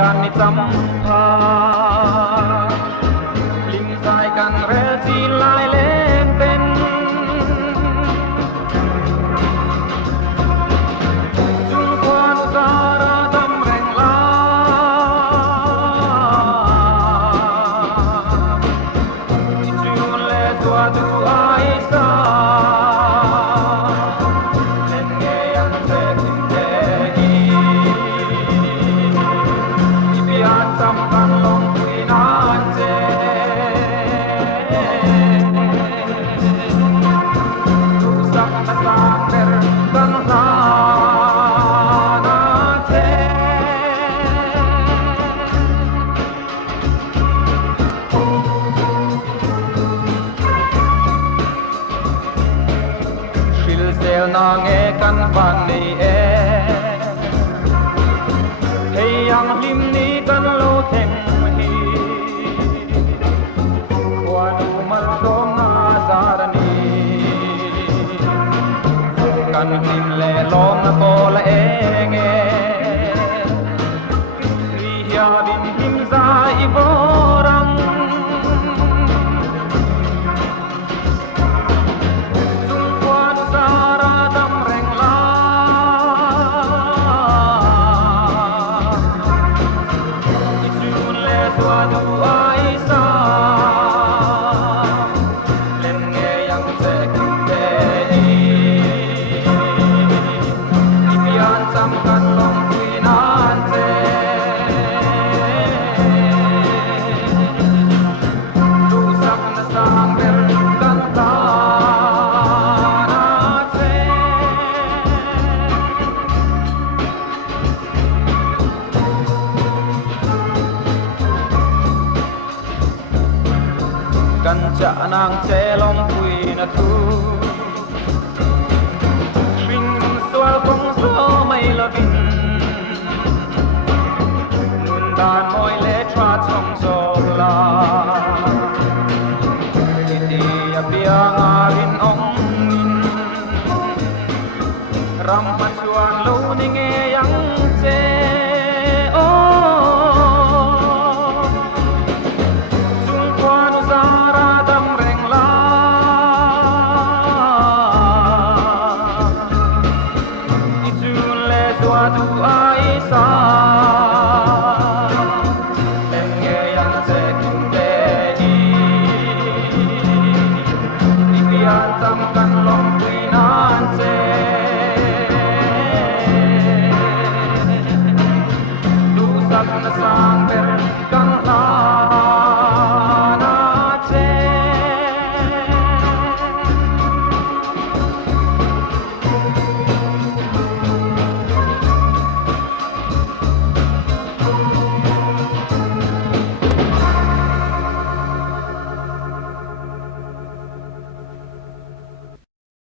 pian ni tampa lim sai kan rel chi lai len ben chung quan sara dam reng la ni chung le tua du ai sa na nghe căn bản này hey yang lim ni kan lo theng hi wa du mal som na zarani kan lim le lom na ko la enge ri ya din him za I vorang kan cha nang che lom pui na tu swing swal kong so mai lovin nun dan moi le tra chong so la ti a pia ngin ong ram ma chuan lo ni nge yang che du ai sa